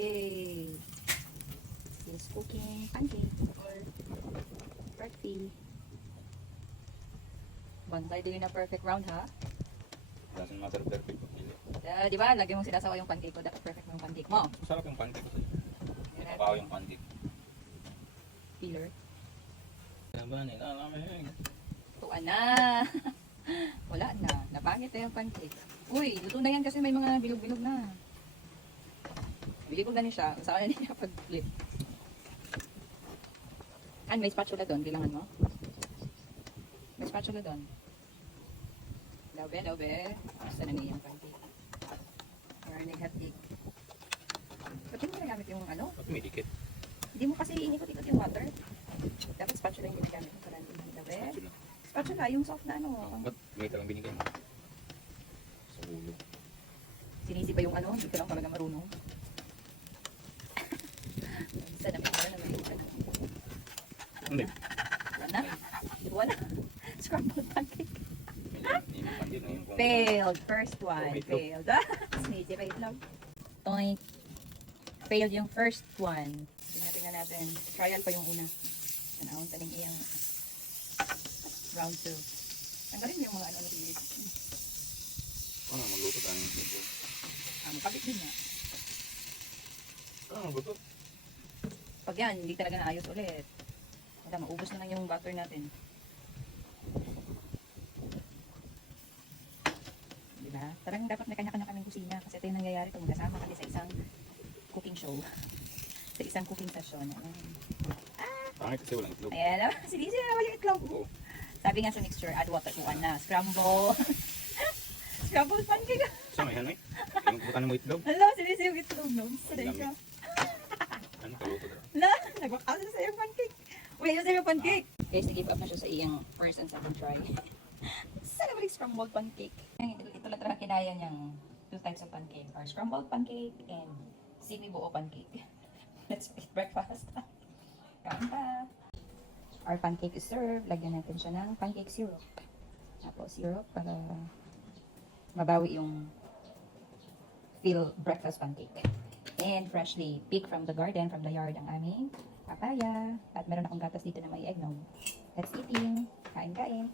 Yay! He's cooking pancake or birthday. Bantay din na perfect round, ha? Doesn't matter perfect o hindi. Di ba, lagi mong sinasawa yung pancake ko. Dapat perfect mo yung pancake mo. Masarap yung pancake ko sa'yo. Ito yung pancake. Peeler. Labanin na namin. Tuwa na. Wala na. Napangit na yung pancake. Uy, luto na yan kasi may mga bilog-bilog na. Bilog na siya. Saan na niya pag-flip? May spatula doon. Kailangan mo? May spatula doon. Laube. Basta na niya yung pancake. Or nag-hotcake. Ba't hindi mo nagamit yung ano? Ba't may dikit? Hindi mo kasi inikot-ikot yung water. Dapat spatula yung ginagamit mo. Parang laube. Spatula. Spatula, yung soft na ano. Ba't may talang binigay mo? Sa ulo. Sinisi pa yung ano, hindi ka lang talaga marunong. Sana may ano. Hindi. Wala. Scrambled pancake. May pancake na yung Failed. First one. Oh, itlog. Failed. Sinisi pa itlog. Toink. Failed yung first one. Tingnan natin. Trial pa yung una. Tanawang taning iyang round 2. Tanggalin yung mga ano na pilit. Ano, magluto tayo ng ito. Magkabit din nga. Ano, magluto? Pag yan, hindi talaga naayos ulit. Wala, maubos na lang yung butter natin. Diba? Talagang dapat may kanya-kanya kaming kusina kasi ito yung nangyayari kung magkasama kami sa isang cooking show. Sa isang cooking session. Pangit kasi walang itlog. Ayan, sinisi na naman yung itlog. Oo. Sabi nga sa mixture, add water to 1 na. Scramble. Scramble pancake. Saan may hanay? Yung bukan mo itlog? Hala, sinisi yung itlog, no? Sabi ka. Ano, kaluto daw? Hala, nagwakasa sa yung pancake. Wait, yung sa yung pancake. Guys, nag-give up na siya sa iyang first and second try. Sana balik scrambled pancake. Ito lang talaga kinaya niyang 2 types of pancake. Or scrambled pancake and semi-buo pancake. Let's eat breakfast. Kain pa. Our pancake is served. Lagyan natin siya ng pancake syrup. Tapos syrup para mabawi yung feel breakfast pancake. And freshly picked from the garden, from the yard, ang aming papaya. At meron akong gatas dito na may eggnog. Let's eating. Kain-kain.